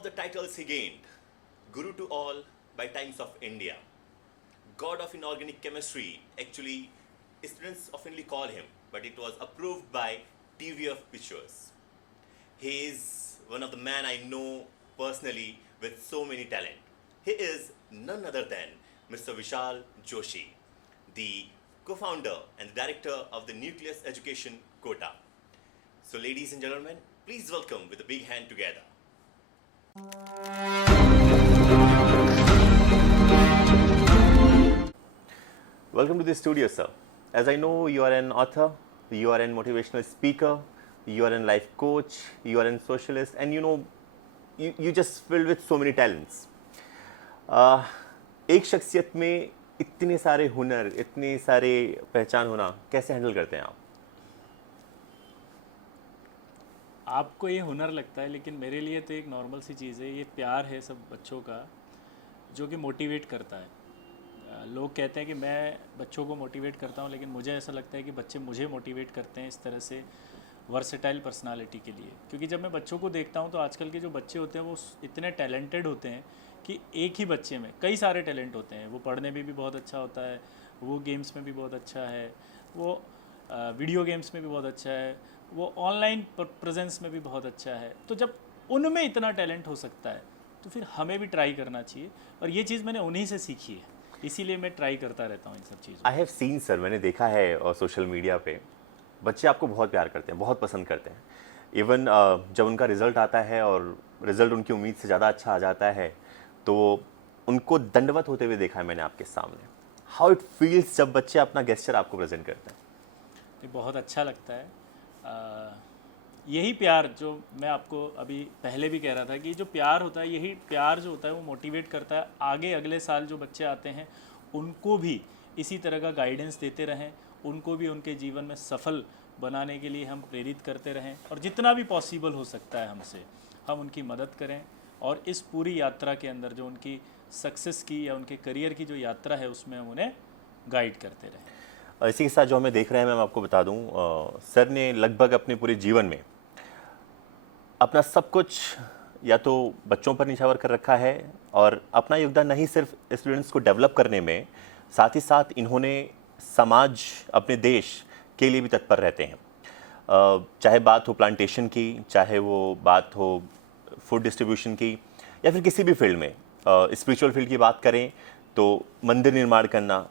of the titles he gained: Guru to all by Times of India, God of Inorganic Chemistry. Actually, students oftenly call him, but it was approved by TVF Pictures. He is one of the men I know personally with so many talent. He is none other than Mr. Vishal Joshi, the co-founder and the director of the Nucleus Education Kota. So ladies and gentlemen, please welcome with a big hand together. Welcome to the studio, sir. As I know, you are an author, you are a motivational speaker, you are a life coach, you are a socialist, and you just filled with so many talents. एक शख्सियत में इतने सारे हुनर, इतने सारे पहचान होना कैसे हैंडल करते हैं आप? आपको ये हुनर लगता है, लेकिन मेरे लिए तो एक नॉर्मल सी चीज़ है। ये प्यार है सब बच्चों का जो कि मोटिवेट करता है। लोग कहते हैं कि मैं बच्चों को मोटिवेट करता हूँ, लेकिन मुझे ऐसा लगता है कि बच्चे मुझे मोटिवेट करते हैं इस तरह से वर्सेटाइल पर्सनालिटी के लिए। क्योंकि जब मैं बच्चों को देखता हूँ तो आजकल के जो बच्चे होते हैं वो इतने टैलेंटेड होते हैं कि एक ही बच्चे में कई सारे टैलेंट होते हैं। वो पढ़ने में भी बहुत अच्छा होता है, वो गेम्स में भी बहुत अच्छा है, वो वीडियो गेम्स में भी बहुत अच्छा है, वो ऑनलाइन प्रेजेंस में भी बहुत अच्छा है। तो जब उनमें इतना टैलेंट हो सकता है तो फिर हमें भी ट्राई करना चाहिए, और ये चीज़ मैंने उन्हीं से सीखी है, इसीलिए मैं ट्राई करता रहता हूँ इन सब चीज़ों। आई हैव सीन सर, मैंने देखा है और सोशल मीडिया पे बच्चे आपको बहुत प्यार करते हैं, बहुत पसंद करते हैं। इवन जब उनका रिजल्ट आता है और रिजल्ट उनकी उम्मीद से ज़्यादा अच्छा आ जाता है तो उनको दंडवत होते हुए देखा है मैंने आपके सामने। हाउ इट फील्स जब बच्चे अपना गेस्चर आपको प्रेजेंट करते हैं? ये बहुत अच्छा लगता है। यही प्यार जो मैं आपको अभी पहले भी कह रहा था कि जो प्यार होता है, यही प्यार जो होता है वो मोटिवेट करता है आगे अगले साल जो बच्चे आते हैं उनको भी इसी तरह का गाइडेंस देते रहें, उनको भी उनके जीवन में सफल बनाने के लिए हम प्रेरित करते रहें, और जितना भी पॉसिबल हो सकता है हमसे हम उनकी मदद करें, और इस पूरी यात्रा के अंदर जो उनकी सक्सेस की या उनके करियर की जो यात्रा है उसमें हम उन्हें गाइड करते रहें। इसी के साथ जो हमें देख रहे हैं, मैं आपको बता दूं, सर ने लगभग अपने पूरे जीवन में अपना सब कुछ या तो बच्चों पर निछावर कर रखा है, और अपना योगदान नहीं सिर्फ स्टूडेंट्स को डेवलप करने में, साथ ही साथ इन्होंने समाज, अपने देश के लिए भी तत्पर रहते हैं। चाहे बात हो प्लांटेशन की, चाहे वो बात हो फूड डिस्ट्रीब्यूशन की, या फिर किसी भी फील्ड में, स्पिरिचुअल फील्ड की बात करें तो मंदिर निर्माण करना,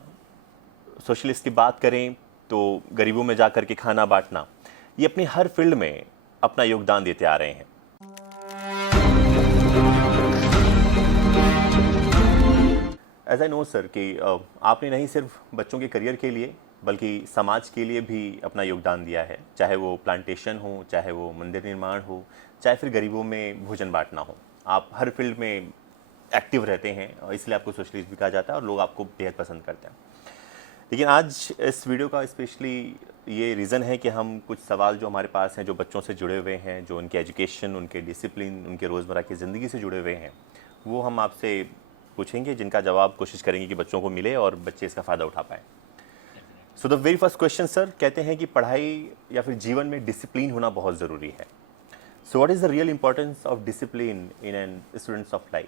सोशलिस्ट की बात करें तो गरीबों में जा कर के खाना बांटना, ये अपनी हर फील्ड में अपना योगदान देते आ रहे हैं। एज आई नो सर कि आपने नहीं सिर्फ बच्चों के करियर के लिए बल्कि समाज के लिए भी अपना योगदान दिया है, चाहे वो प्लांटेशन हो, चाहे वो मंदिर निर्माण हो, चाहे फिर गरीबों में भोजन बांटना हो। आप हर फील्ड में एक्टिव रहते हैं और इसलिए आपको सोशलिस्ट भी कहा जाता है और लोग आपको बेहद पसंद करते हैं। लेकिन आज इस वीडियो का स्पेशली ये रीज़न है कि हम कुछ सवाल जो हमारे पास हैं, जो बच्चों से जुड़े हुए हैं, जो उनके एजुकेशन, उनके डिसिप्लिन, उनके रोज़मर्रा की ज़िंदगी से जुड़े हुए हैं, वो हम आपसे पूछेंगे, जिनका जवाब कोशिश करेंगे कि बच्चों को मिले और बच्चे इसका फ़ायदा उठा पाएँ। So the very first question sir, कहते हैं कि पढ़ाई या फिर जीवन में डिसिप्लिन होना बहुत ज़रूरी है। So what is the real importance of discipline in an students of life?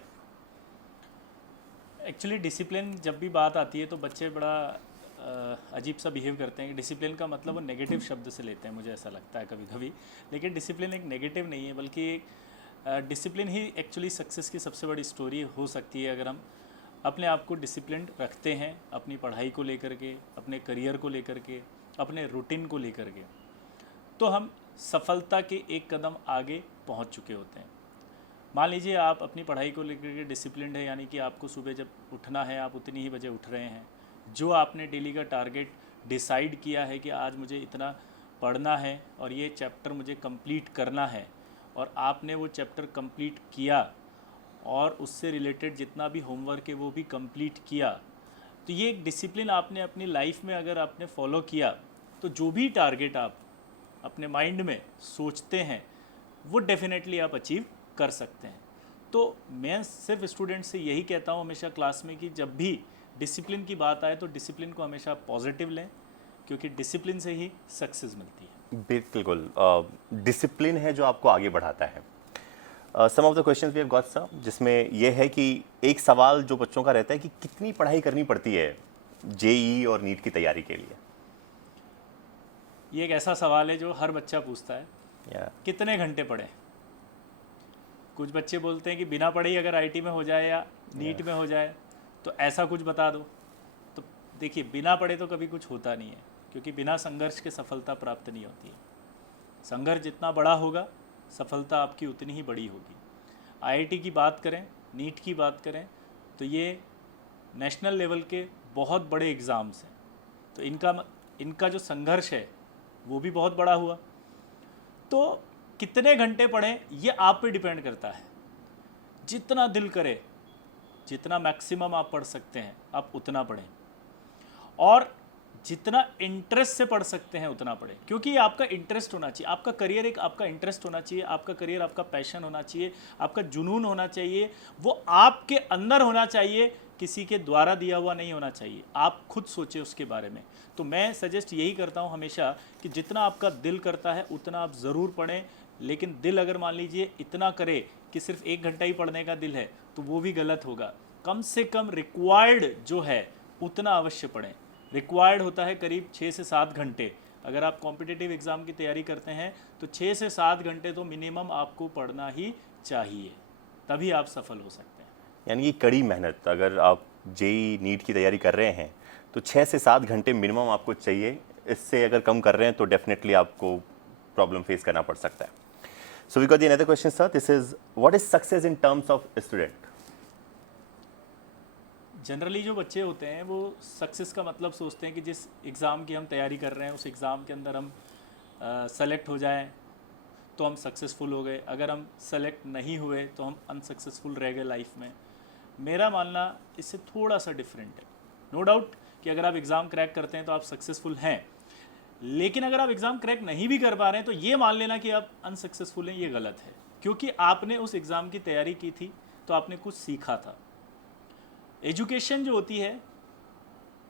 Actually discipline जब भी बात आती है तो बच्चे बड़ा अजीब सा बिहेव करते हैं कि डिसिप्लिन का मतलब वो नेगेटिव शब्द से लेते हैं, मुझे ऐसा लगता है कभी कभी। लेकिन डिसिप्लिन एक नेगेटिव नहीं है, बल्कि डिसिप्लिन ही एक्चुअली सक्सेस की सबसे बड़ी स्टोरी हो सकती है। अगर हम अपने आप को डिसिप्लिन रखते हैं अपनी पढ़ाई को लेकर के, अपने करियर को लेकर के, अपने रूटीन को लेकर के, तो हम सफलता के एक कदम आगे पहुंच चुके होते हैं। मान लीजिए आप अपनी पढ़ाई को लेकर के डिसिप्लिन है, यानी कि आपको सुबह जब उठना है आप उतनी ही बजे उठ रहे हैं। जो आपने डेली का टारगेट डिसाइड किया है कि आज मुझे इतना पढ़ना है और ये चैप्टर मुझे कंप्लीट करना है, और आपने वो चैप्टर कंप्लीट किया और उससे रिलेटेड जितना भी होमवर्क है वो भी कंप्लीट किया, तो ये एक डिसिप्लिन आपने अपनी लाइफ में अगर आपने फॉलो किया तो जो भी टारगेट आप अपने माइंड में सोचते हैं वो डेफिनेटली आप अचीव कर सकते हैं। तो मैं सिर्फ स्टूडेंट से यही कहता हूँ हमेशा क्लास में कि जब भी डिसिप्लिन की बात आए तो डिसिप्लिन को हमेशा पॉजिटिव लें, क्योंकि डिसिप्लिन से ही सक्सेस मिलती है। बिल्कुल, डिसिप्लिन है जो आपको आगे बढ़ाता है। Some of the questions we have got sir, जिसमें यह है कि एक सवाल जो बच्चों का रहता है कि कितनी पढ़ाई करनी पड़ती है जेई और नीट की तैयारी के लिए। ये एक ऐसा सवाल है जो हर बच्चा पूछता है, या कितने घंटे पढ़ें। कुछ बच्चे बोलते हैं कि बिना पढ़े ही अगर आईटी में हो जाए या नीट में हो जाए तो ऐसा कुछ बता दो। तो देखिए, बिना पढ़े तो कभी कुछ होता नहीं है, क्योंकि बिना संघर्ष के सफलता प्राप्त नहीं होती है। संघर्ष जितना बड़ा होगा, सफलता आपकी उतनी ही बड़ी होगी। आईआईटी की बात करें, नीट की बात करें, तो ये नेशनल लेवल के बहुत बड़े एग्ज़ाम्स हैं, तो इनका जो संघर्ष है वो भी बहुत बड़ा हुआ। तो कितने घंटे पढ़ें ये आप पे डिपेंड करता है। जितना दिल करे, जितना मैक्सिमम आप पढ़ सकते हैं आप उतना पढ़ें, और जितना इंटरेस्ट से पढ़ सकते हैं उतना पढ़ें, क्योंकि ये आपका इंटरेस्ट होना चाहिए। आपका करियर एक आपका इंटरेस्ट होना चाहिए, आपका करियर आपका पैशन होना चाहिए, आपका जुनून होना चाहिए, वो आपके अंदर होना चाहिए, किसी के द्वारा दिया हुआ नहीं होना चाहिए। आप खुद सोचें उसके बारे में। तो मैं सजेस्ट यही करता हूँ हमेशा कि जितना आपका दिल करता है उतना आप ज़रूर पढ़ें, लेकिन दिल अगर मान लीजिए इतना करे कि सिर्फ 1 घंटा ही पढ़ने का दिल है तो वो भी गलत होगा। कम से कम रिक्वायर्ड जो है उतना अवश्य पढ़ें। रिक्वायर्ड होता है करीब 6 से 7 घंटे। अगर आप कॉम्पिटिटिव एग्ज़ाम की तैयारी करते हैं तो 6 से 7 घंटे तो मिनिमम आपको पढ़ना ही चाहिए, तभी आप सफल हो सकते हैं। यानी कि कड़ी मेहनत, अगर आप जेई नीट की तैयारी कर रहे हैं तो 6 से 7 घंटे मिनिमम आपको चाहिए। इससे अगर कम कर रहे हैं तो डेफिनेटली आपको प्रॉब्लम फेस करना पड़ सकता है। So we got the another question sir, this is what is success in terms of student. Generally जो बच्चे होते हैं वो सक्सेस का मतलब सोचते हैं कि जिस एग्ज़ाम की हम तैयारी कर रहे हैं उस एग्ज़ाम के अंदर हम सेलेक्ट हो जाएं तो हम सक्सेसफुल हो गए, अगर हम सेलेक्ट नहीं हुए तो हम अनसक्सेसफुल रह गए लाइफ में। मेरा मानना इससे थोड़ा सा डिफरेंट है। नो डाउट कि अगर आप एग्ज़ाम क्रैक करते हैं तो आप सक्सेसफुल हैं, लेकिन अगर आप एग्ज़ाम क्रैक नहीं भी कर पा रहे हैं तो ये मान लेना कि आप अनसक्सेसफुल हैं, ये गलत है, क्योंकि आपने उस एग्ज़ाम की तैयारी की थी तो आपने कुछ सीखा था। एजुकेशन जो होती है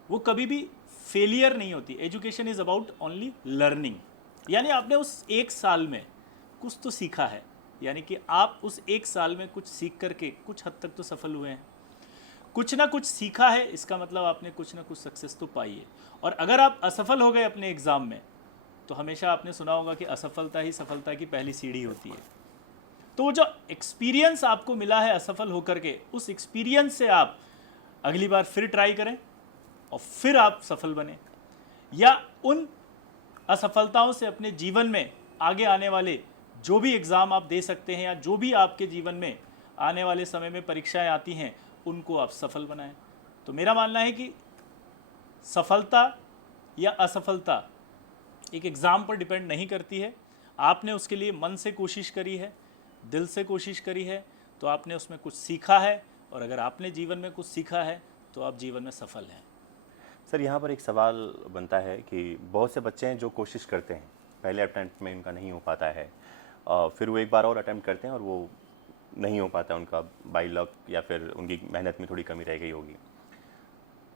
वो कभी भी फेलियर नहीं होती। Education is about only learning, यानी आपने उस 1 साल में कुछ तो सीखा है, यानी कि आप उस 1 साल में कुछ सीख करके कुछ हद तक तो सफल हुए हैं। कुछ ना कुछ सीखा है, इसका मतलब आपने कुछ ना कुछ सक्सेस तो पाई है। और अगर आप असफल हो गए अपने एग्ज़ाम में तो हमेशा आपने सुना होगा कि असफलता ही सफलता की पहली सीढ़ी होती है। तो जो एक्सपीरियंस आपको मिला है असफल होकर के, उस एक्सपीरियंस से आप अगली बार फिर ट्राई करें और फिर आप सफल बने, या उन असफलताओं से अपने जीवन में आगे आने वाले जो भी एग्ज़ाम आप दे सकते हैं या जो भी आपके जीवन में आने वाले समय में परीक्षाएं आती हैं उनको आप सफल बनाएं। तो मेरा मानना है कि सफलता या असफलता एक एग्ज़ाम पर डिपेंड नहीं करती है। आपने उसके लिए मन से कोशिश करी है, दिल से कोशिश करी है, तो आपने उसमें कुछ सीखा है, और अगर आपने जीवन में कुछ सीखा है तो आप जीवन में सफल हैं। सर यहाँ पर एक सवाल बनता है कि बहुत से बच्चे हैं जो कोशिश करते हैं, पहले अटैम्प्ट में उनका नहीं हो पाता है, फिर वो एक बार और अटैम्प्ट करते हैं और वो नहीं हो पाता उनका, बाई लक या फिर उनकी मेहनत में थोड़ी कमी रह गई होगी।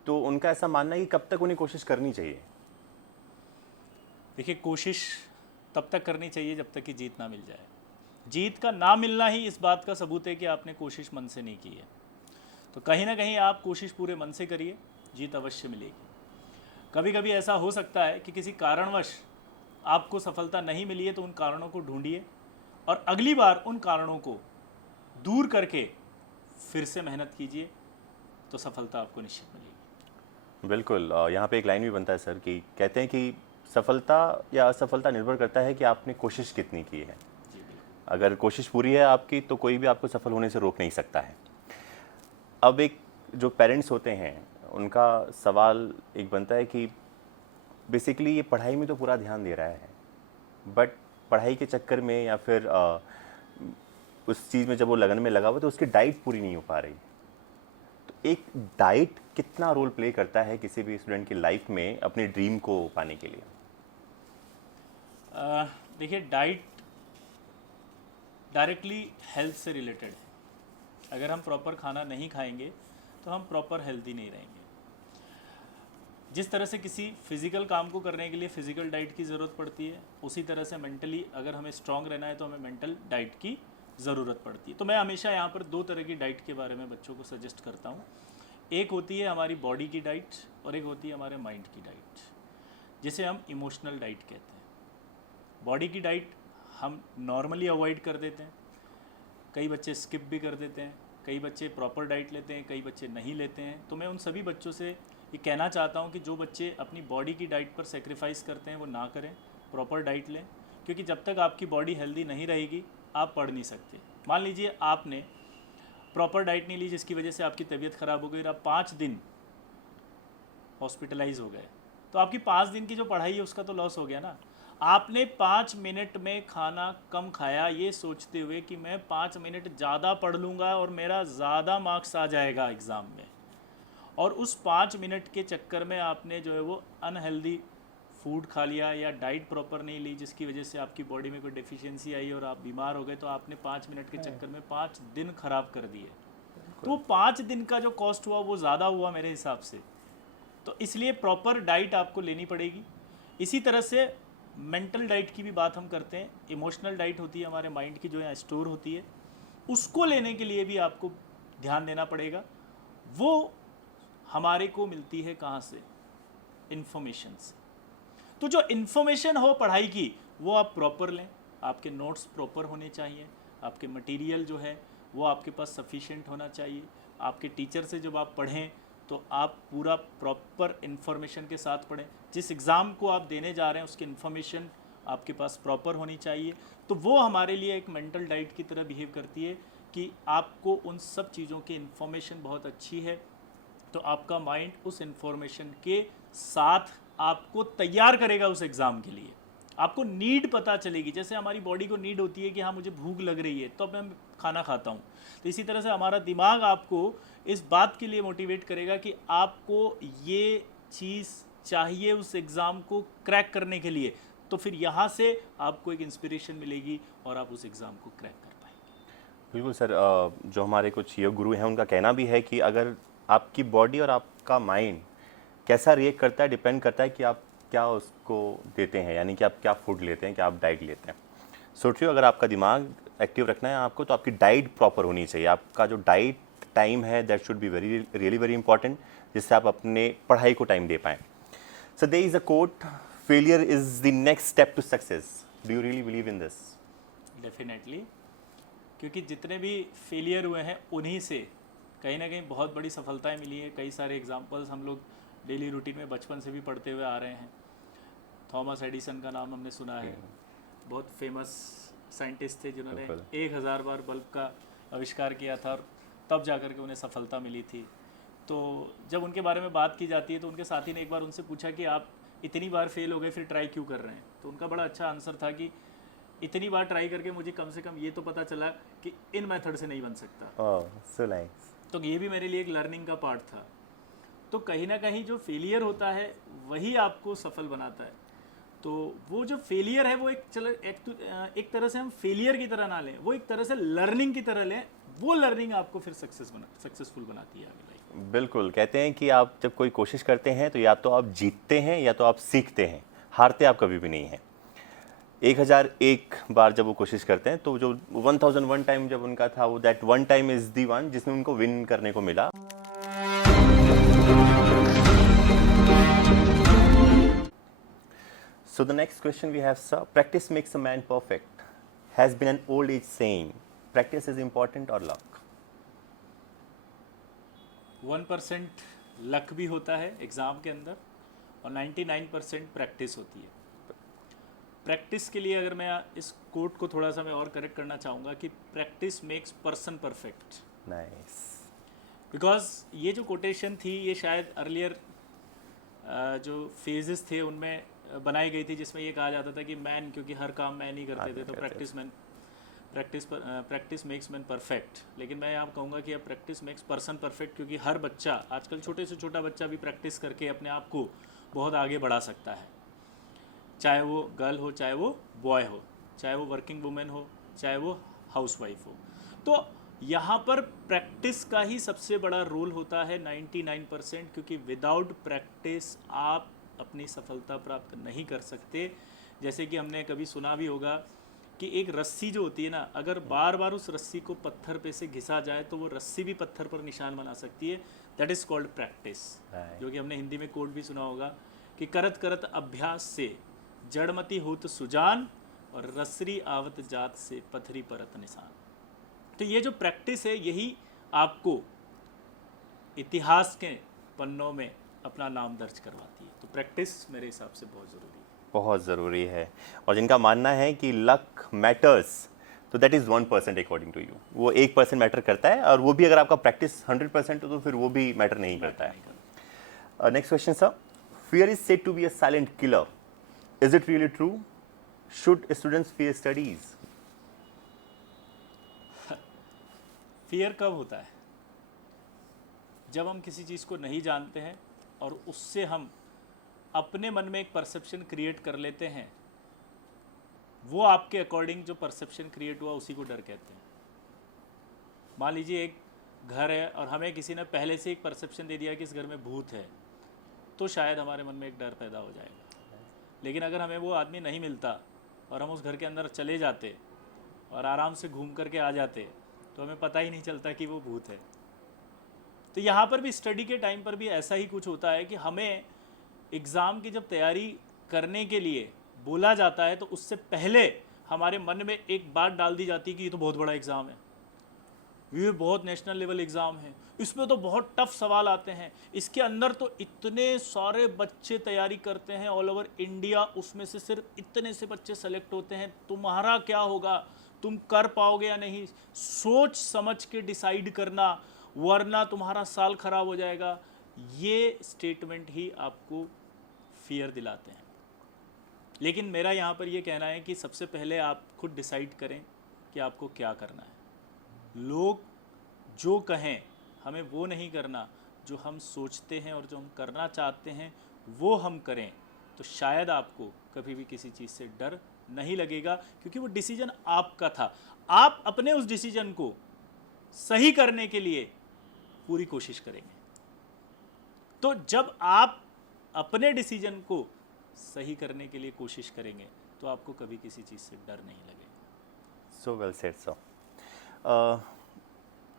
तो उनका ऐसा मानना है कि कब तक उन्हें कोशिश करनी चाहिए। देखिए, कोशिश तब तक करनी चाहिए जब तक कि जीत ना मिल जाए। जीत का ना मिलना ही इस बात का सबूत है कि आपने कोशिश मन से नहीं की है। तो कहीं ना कहीं आप कोशिश पूरे मन से करिए, जीत अवश्य मिलेगी। कभी कभी ऐसा हो सकता है कि किसी कारणवश आपको सफलता नहीं मिली है, तो उन कारणों को ढूंढिए और अगली बार उन कारणों को दूर करके फिर से मेहनत कीजिए, तो सफलता आपको निश्चित मिलेगी। बिल्कुल, यहाँ पे एक लाइन भी बनता है सर कि कहते हैं कि सफलता या असफलता निर्भर करता है कि आपने कोशिश कितनी की है। जी बिल्कुल। अगर कोशिश पूरी है आपकी तो कोई भी आपको सफल होने से रोक नहीं सकता है। अब एक जो पेरेंट्स होते हैं उनका सवाल एक बनता है कि बेसिकली ये पढ़ाई में तो पूरा ध्यान दे रहा है, बट पढ़ाई के चक्कर में या फिर उस चीज़ में जब वो लगन में लगा हुआ तो उसकी डाइट पूरी नहीं हो पा रही। तो एक डाइट कितना रोल प्ले करता है किसी भी स्टूडेंट की लाइफ में अपने ड्रीम को पाने के लिए। देखिए, डाइट डायरेक्टली हेल्थ से रिलेटेड है। अगर हम प्रॉपर खाना नहीं खाएंगे तो हम प्रॉपर हेल्दी नहीं रहेंगे। जिस तरह से किसी फिज़िकल काम को करने के लिए फ़िज़िकल डाइट की ज़रूरत पड़ती है, उसी तरह से मेंटली अगर हमें स्ट्रांग रहना है तो हमें मेंटल डाइट की ज़रूरत पड़ती है। तो मैं हमेशा यहाँ पर दो तरह की डाइट के बारे में बच्चों को सजेस्ट करता हूँ। एक होती है हमारी बॉडी की डाइट और एक होती है हमारे माइंड की डाइट, जिसे हम इमोशनल डाइट कहते हैं। बॉडी की डाइट हम नॉर्मली अवॉइड कर देते हैं, कई बच्चे स्किप भी कर देते हैं, कई बच्चे प्रॉपर डाइट लेते हैं, कई बच्चे नहीं लेते हैं। तो मैं उन सभी बच्चों से ये कहना चाहता हूँ कि जो बच्चे अपनी बॉडी की डाइट पर सेक्रीफाइस करते हैं वो ना करें, प्रॉपर डाइट लें, क्योंकि जब तक आपकी बॉडी हेल्दी नहीं रहेगी आप पढ़ नहीं सकते। मान लीजिए आपने प्रॉपर डाइट नहीं ली जिसकी वजह से आपकी तबीयत ख़राब हो गई और आप 5 दिन हॉस्पिटलाइज हो गए, तो आपकी 5 दिन की जो पढ़ाई है उसका तो लॉस हो गया ना। आपने 5 मिनट में खाना कम खाया ये सोचते हुए कि मैं 5 मिनट ज़्यादा पढ़ लूँगा और मेरा ज़्यादा मार्क्स आ जाएगा एग्ज़ाम में, और उस 5 मिनट के चक्कर में आपने जो है वो अनहेल्दी फूड खा लिया या डाइट प्रॉपर नहीं ली, जिसकी वजह से आपकी बॉडी में कोई डेफिशिएंसी आई और आप बीमार हो गए। तो आपने 5 मिनट के चक्कर में 5 दिन खराब कर दिए। तो 5 दिन का जो कॉस्ट हुआ वो ज़्यादा हुआ मेरे हिसाब से। तो इसलिए प्रॉपर डाइट आपको लेनी पड़ेगी। इसी तरह से मेंटल डाइट की भी बात हम करते हैं। इमोशनल डाइट होती है हमारे माइंड की जो यहाँ स्टोर होती है, उसको लेने के लिए भी आपको ध्यान देना पड़ेगा। वो हमारे को मिलती है कहाँ से? इन्फॉर्मेशन से। तो जो इन्फॉर्मेशन हो पढ़ाई की वो आप प्रॉपर लें, आपके नोट्स प्रॉपर होने चाहिए, आपके मटेरियल जो है वो आपके पास सफिशिएंट होना चाहिए। आपके टीचर से जब आप पढ़ें तो आप पूरा प्रॉपर इन्फॉर्मेशन के साथ पढ़ें। जिस एग्ज़ाम को आप देने जा रहे हैं उसकी इन्फॉर्मेशन आपके पास प्रॉपर होनी चाहिए। तो वो हमारे लिए एक मेंटल डाइट की तरह बिहेव करती है कि आपको उन सब चीज़ों की इन्फॉर्मेशन बहुत अच्छी है, तो आपका माइंड उस इन्फॉर्मेशन के साथ आपको तैयार करेगा उस एग्ज़ाम के लिए। आपको नीड पता चलेगी। जैसे हमारी बॉडी को नीड होती है कि हाँ मुझे भूख लग रही है तो अब मैं खाना खाता हूँ, तो इसी तरह से हमारा दिमाग आपको इस बात के लिए मोटिवेट करेगा कि आपको ये चीज़ चाहिए उस एग्ज़ाम को क्रैक करने के लिए। तो फिर यहाँ से आपको एक इंस्पिरेशन मिलेगी और आप उस एग्ज़ाम को क्रैक कर पाएंगे। बिल्कुल सर, जो हमारे कुछ योग गुरु हैं उनका कहना भी है कि अगर आपकी बॉडी और आपका माइंड कैसा रिएक्ट करता है डिपेंड करता है कि आप क्या उसको देते हैं, यानी कि आप क्या फूड लेते हैं, क्या आप डाइट लेते हैं। सोच रहे हो, अगर आपका दिमाग एक्टिव रखना है आपको तो आपकी डाइट प्रॉपर होनी चाहिए। आपका जो डाइट टाइम है that should be really very important, जिससे आप अपने पढ़ाई को टाइम दे पाएँ। So there is a quote, failure is the next step to success. Do you really believe in this? Definitely, क्योंकि जितने भी फेलियर हुए हैं उन्हीं से कहीं ना कहीं बहुत बड़ी सफलताएं मिली है। कई सारे एग्जांपल्स हम लोग डेली रूटीन में बचपन से भी पढ़ते हुए आ रहे हैं। थॉमस एडिसन का नाम हमने सुना है, बहुत फेमस साइंटिस्ट थे जिन्होंने 1000 बार बल्ब का आविष्कार किया था और तब जाकर के उन्हें सफलता मिली थी। तो जब उनके बारे में बात की जाती है तो उनके साथी ने एक बार उनसे पूछा कि आप इतनी बार फेल हो गए फिर ट्राई क्यों कर रहे हैं? तो उनका बड़ा अच्छा आंसर था कि इतनी बार ट्राई करके मुझे कम से कम ये तो पता चला कि इन मेथड से नहीं बन सकता। So nice. तो ये भी मेरे लिए एक लर्निंग का पार्ट था। तो कहीं ना कहीं जो फेलियर होता है वही आपको सफल बनाता है। तो वो जो फेलियर है वो एक तरह से हम फेलियर की तरह ना लें, वो एक तरह से लर्निंग की तरह लें। वो लर्निंग आपको फिर सक्सेसफुल बनाती है आगे लाइफ में। बिल्कुल, कहते हैं कि आप जब कोई कोशिश करते हैं तो या तो आप जीतते हैं या तो आप सीखते हैं, हारते आप कभी भी नहीं हैं। 1001 बार जब वो कोशिश करते हैं तो जो 1001 टाइम जब उनका था वो that one time is the one जिसमें उनको विन करने को मिला। So the next question we have, sir, practice makes a man perfect has been an old age saying. Practice is important or luck? 1% luck भी होता है exam के अंदर और 99% प्रैक्टिस होती है। प्रैक्टिस के लिए अगर मैं इस कोट को थोड़ा सा मैं और करेक्ट करना चाहूँगा कि practice makes person perfect. Nice. Because ये जो कोटेशन थी ये शायद अर्लियर जो फेजेस थे उनमें बनाई गई थी, जिसमें ये कहा जाता था कि मैन, क्योंकि हर काम मैन ही करते थे तो प्रैक्टिस मेक्स मैन परफेक्ट। लेकिन मैं यहाँ कहूँगा कि अब प्रैक्टिस मेक्स पर्सन परफेक्ट, क्योंकि हर बच्चा आजकल छोटे से छोटा बच्चा भी प्रैक्टिस करके अपने आप को बहुत आगे बढ़ा सकता है। चाहे वो गर्ल हो, चाहे वो बॉय हो, चाहे वो वर्किंग वुमेन हो, चाहे वो हाउसवाइफ हो। तो यहाँ पर प्रैक्टिस का ही सबसे बड़ा रोल होता है 99%, क्योंकि विदाउट प्रैक्टिस आप अपनी सफलता प्राप्त नहीं कर सकते। जैसे कि हमने कभी सुना भी होगा कि एक रस्सी जो होती है ना, अगर बार बार उस रस्सी को पत्थर पे से घिसा जाए तो वो रस्सी भी पत्थर पर निशान बना सकती है। That is called practice, Right. जो कि हमने हिंदी में कोड भी सुना होगा कि करत करत अभ्यास से जड़मति होत सुजान और रसरी आवत जात से पथरी परत निशान। तो ये जो प्रैक्टिस है यही आपको इतिहास के पन्नों में अपना नाम दर्ज करवाती है। तो प्रैक्टिस मेरे हिसाब से बहुत ज़रूरी है। बहुत ज़रूरी है। और जिनका मानना है कि लक मैटर्स, तो that is 1% according to you. वो 1% मैटर करता है, और वो भी अगर आपका प्रैक्टिस 100% हो तो फिर वो भी मैटर नहीं करता है। Next question sir, fear is said to be a silent killer, is it really true? Should students fear studies? Fear कब होता है? जब हम किसी चीज़ को नहीं जानते हैं और उससे हम अपने मन में एक परसेप्शन क्रिएट कर लेते हैं, वो आपके अकॉर्डिंग जो परसेप्शन क्रिएट हुआ उसी को डर कहते हैं। मान लीजिए एक घर है और हमें किसी ने पहले से एक परसेप्शन दे दिया कि इस घर में भूत है, तो शायद हमारे मन में एक डर पैदा हो जाएगा। लेकिन अगर हमें वो आदमी नहीं मिलता और हम उस घर के अंदर चले जाते और आराम से घूम करके आ जाते, तो हमें पता ही नहीं चलता कि वो भूत है। तो यहाँ पर भी स्टडी के टाइम पर भी ऐसा ही कुछ होता है कि हमें एग्ज़ाम की जब तैयारी करने के लिए बोला जाता है तो उससे पहले हमारे मन में एक बात डाल दी जाती है कि ये तो बहुत बड़ा एग्ज़ाम है, ये बहुत नेशनल लेवल एग्ज़ाम है, इसमें तो बहुत टफ सवाल आते हैं, इसके अंदर तो इतने सारे बच्चे तैयारी करते हैं ऑल ओवर इंडिया, उसमें से सिर्फ इतने से बच्चे सेलेक्ट होते हैं, तुम्हारा क्या होगा, तुम कर पाओगे या नहीं, सोच समझ के डिसाइड करना, वरना तुम्हारा साल खराब हो जाएगा। ये स्टेटमेंट ही आपको फियर दिलाते हैं। लेकिन मेरा यहाँ पर ये कहना है कि सबसे पहले आप खुद डिसाइड करें कि आपको क्या करना है। लोग जो कहें हमें वो नहीं करना, जो हम सोचते हैं और जो हम करना चाहते हैं वो हम करें, तो शायद आपको कभी भी किसी चीज़ से डर नहीं लगेगा, क्योंकि वो डिसीजन आपका था। आप अपने उस डिसीजन को सही करने के लिए पूरी कोशिश करेंगे। तो जब आप अपने डिसीजन को सही करने के लिए कोशिश करेंगे तो आपको कभी किसी चीज़ से डर नहीं लगेगा। सो वेल सेड सर।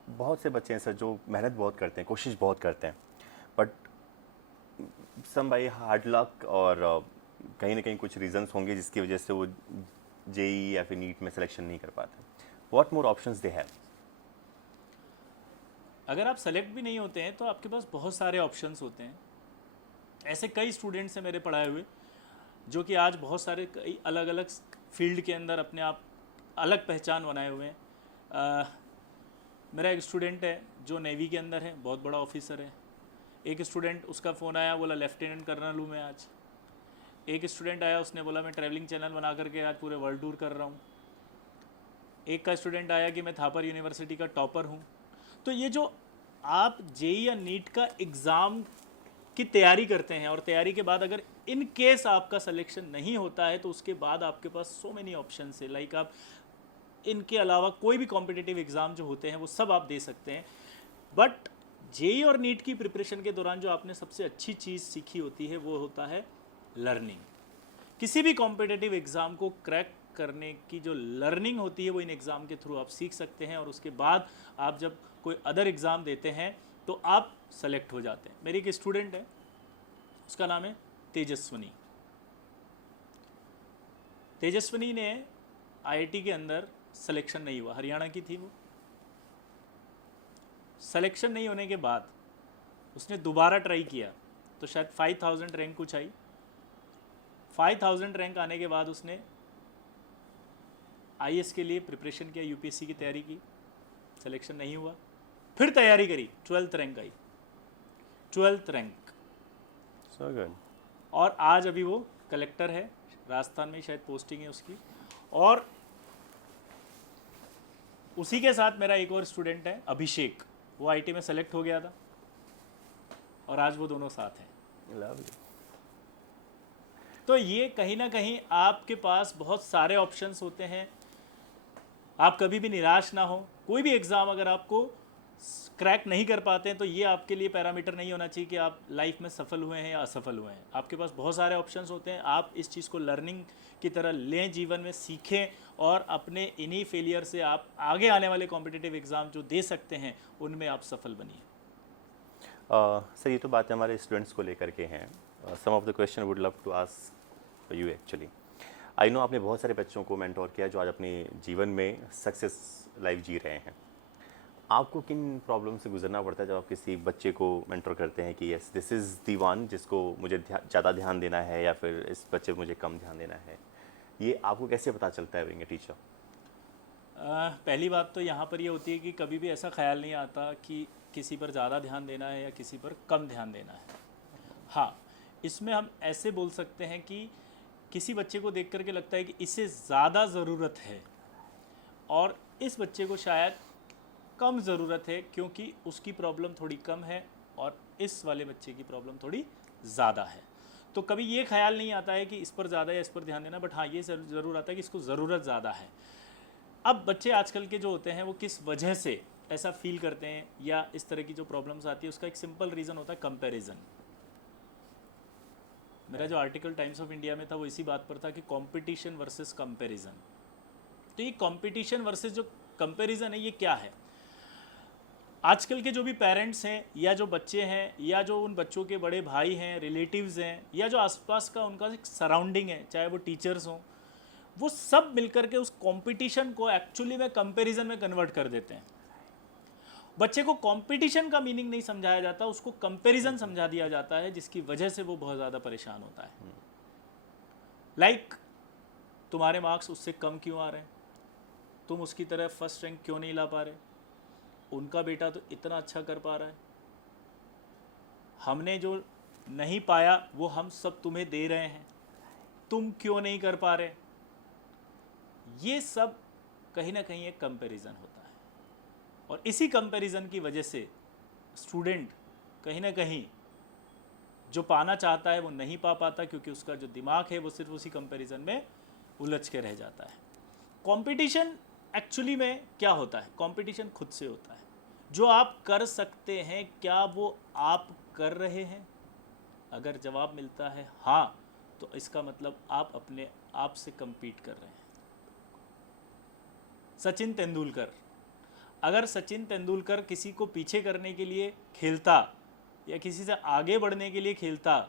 बहुत से बच्चे हैं सर जो मेहनत बहुत करते हैं, कोशिश बहुत करते हैं, but some by hard luck और कहीं ना कहीं कुछ रीजंस होंगे जिसकी वजह से वो जेई या फिर नीट में सिलेक्शन नहीं कर पाते। What more options they have? अगर आप सेलेक्ट भी नहीं होते हैं तो आपके पास बहुत सारे ऑप्शंस होते हैं। ऐसे कई स्टूडेंट्स हैं मेरे पढ़ाए हुए जो कि आज बहुत सारे कई अलग अलग फील्ड के अंदर अपने आप अलग पहचान बनाए हुए हैं। मेरा एक स्टूडेंट है जो नेवी के अंदर है, बहुत बड़ा ऑफिसर है। एक स्टूडेंट, उसका फ़ोन आया, बोला लेफ्टिनेंट कर्नल हूँ मैं आज। एक स्टूडेंट आया, उसने बोला मैं ट्रैवलिंग चैनल बना करके आज पूरे वर्ल्ड टूर कर रहा हूँ। एक का स्टूडेंट आया कि मैं थापर यूनिवर्सिटी का टॉपर हूँ। तो ये जो आप जेई या नीट का एग्ज़ाम की तैयारी करते हैं और तैयारी के बाद अगर इन केस आपका सिलेक्शन नहीं होता है तो उसके बाद आपके पास सो मेनी ऑप्शंस है। लाइक आप इनके अलावा कोई भी कॉम्पिटिटिव एग्ज़ाम जो होते हैं वो सब आप दे सकते हैं। बट जेई और नीट की प्रिपरेशन के दौरान जो आपने सबसे अच्छी चीज़ सीखी होती है वो होता है लर्निंग। किसी भी कॉम्पिटिटिव एग्ज़ाम को क्रैक करने की जो लर्निंग होती है वो इन एग्ज़ाम के थ्रू आप सीख सकते हैं, और उसके बाद आप जब कोई अदर एग्ज़ाम देते हैं तो आप सेलेक्ट हो जाते हैं। मेरी एक स्टूडेंट है, उसका नाम है तेजस्वनी। तेजस्वनी ने आईआईटी के अंदर सिलेक्शन नहीं हुआ, हरियाणा की थी वो। सिलेक्शन नहीं होने के बाद उसने दोबारा ट्राई किया तो शायद 5000 रैंक कुछ आई। 5000 रैंक आने के बाद उसने आईएएस के लिए प्रिपरेशन किया, यूपीएससी की तैयारी की, सिलेक्शन नहीं हुआ। फिर तैयारी करी, 12th रैंक आई, 12th रैंक। So good. और आज अभी वो कलेक्टर है, राजस्थान में शायद पोस्टिंग है उसकी। और उसी के साथ मेरा एक और स्टूडेंट है अभिषेक, वो आईटी में सेलेक्ट हो गया था और आज वो दोनों साथ हैं। लवली। तो ये कहीं ना कहीं आपके पास बहुत सारे ऑप्शंस होते हैं। आप कभी भी निराश ना हो। कोई भी एग्ज़ाम अगर आपको क्रैक नहीं कर पाते हैं तो ये आपके लिए पैरामीटर नहीं होना चाहिए कि आप लाइफ में सफल हुए हैं या असफल हुए हैं। आपके पास बहुत सारे ऑप्शंस होते हैं, आप इस चीज़ को लर्निंग की तरह लें, जीवन में सीखें और अपने इन्हीं फेलियर से आप आगे आने वाले कॉम्पिटिटिव एग्ज़ाम जो दे सकते हैं उनमें आप सफल बनिए। सर ये तो बातें हमारे स्टूडेंट्स को लेकर के हैं। Some of the question would love to ask you actually. I know आपने बहुत सारे बच्चों को मेंटोर किया जो आज अपने जीवन में सक्सेस लाइफ जी रहे हैं। आपको किन प्रॉब्लम से गुजरना पड़ता है जब आप किसी बच्चे को मेंटोर करते हैं कि yes this is the one जिसको मुझे ज़्यादा ध्यान देना है या फिर इस बच्चे को मुझे कम ध्यान देना है, ये आपको कैसे पता चलता है बीइंग अ टीचर? पहली बात तो यहाँ पर ये होती है कि कभी भी ऐसा ख्याल नहीं आता कि किसी पर ज़्यादा ध्यान देना है या किसी पर कम ध्यान देना है। हाँ, इसमें हम ऐसे बोल सकते हैं कि किसी बच्चे को देख करके लगता है कि इसे ज़्यादा ज़रूरत है और इस बच्चे को शायद कम ज़रूरत है क्योंकि उसकी प्रॉब्लम थोड़ी कम है और इस वाले बच्चे की प्रॉब्लम थोड़ी ज़्यादा है। तो कभी ये ख्याल नहीं आता है कि इस पर ज़्यादा या इस पर ध्यान देना, बट हाँ ये ज़रूर आता है कि इसको ज़रूरत ज़्यादा है। अब बच्चे आजकल के जो होते हैं वो किस वजह से ऐसा फील करते हैं या इस तरह की जो प्रॉब्लम्स आती है उसका एक सिंपल रीज़न होता है कंपैरिजन। मेरा जो आर्टिकल टाइम्स ऑफ इंडिया में था वो इसी बात पर था कि कंपटीशन वर्सेस कंपैरिजन। तो ये कंपटीशन वर्सेस जो कंपैरिजन है ये क्या है? आजकल के जो भी पेरेंट्स हैं या जो बच्चे हैं या जो उन बच्चों के बड़े भाई हैं, रिलेटिव्स हैं या जो आसपास का उनका एक सराउंडिंग है, चाहे वो टीचर्स हों, वो सब मिलकर के उस कंपटीशन को एक्चुअली में कंपैरिजन में कन्वर्ट कर देते हैं। बच्चे को कंपटीशन का मीनिंग नहीं समझाया जाता, उसको कंपैरिजन समझा दिया जाता है, जिसकी वजह से वो बहुत ज़्यादा परेशान होता है। लाइक तुम्हारे मार्क्स उससे कम क्यों आ रहे हैं, तुम उसकी तरह फर्स्ट रैंक क्यों नहीं ला पा रहे, उनका बेटा तो इतना अच्छा कर पा रहा है, हमने जो नहीं पाया वो हम सब तुम्हें दे रहे हैं, तुम क्यों नहीं कर पा रहे। ये सब कहीं ना कहीं एक कंपैरिजन होता है और इसी कंपैरिजन की वजह से स्टूडेंट कहीं ना कहीं जो पाना चाहता है वो नहीं पा पाता, क्योंकि उसका जो दिमाग है वो सिर्फ उसी कंपैरिजन में उलझ के रह जाता है। कंपटीशन एक्चुअली में क्या होता है? कंपटीशन खुद से होता है। जो आप कर सकते हैं क्या वो आप कर रहे हैं? अगर जवाब मिलता है हाँ, तो इसका मतलब आप अपने आप से compete कर रहे हैं। सचिन तेंदुलकर, अगर सचिन तेंदुलकर किसी को पीछे करने के लिए खेलता या किसी से आगे बढ़ने के लिए खेलता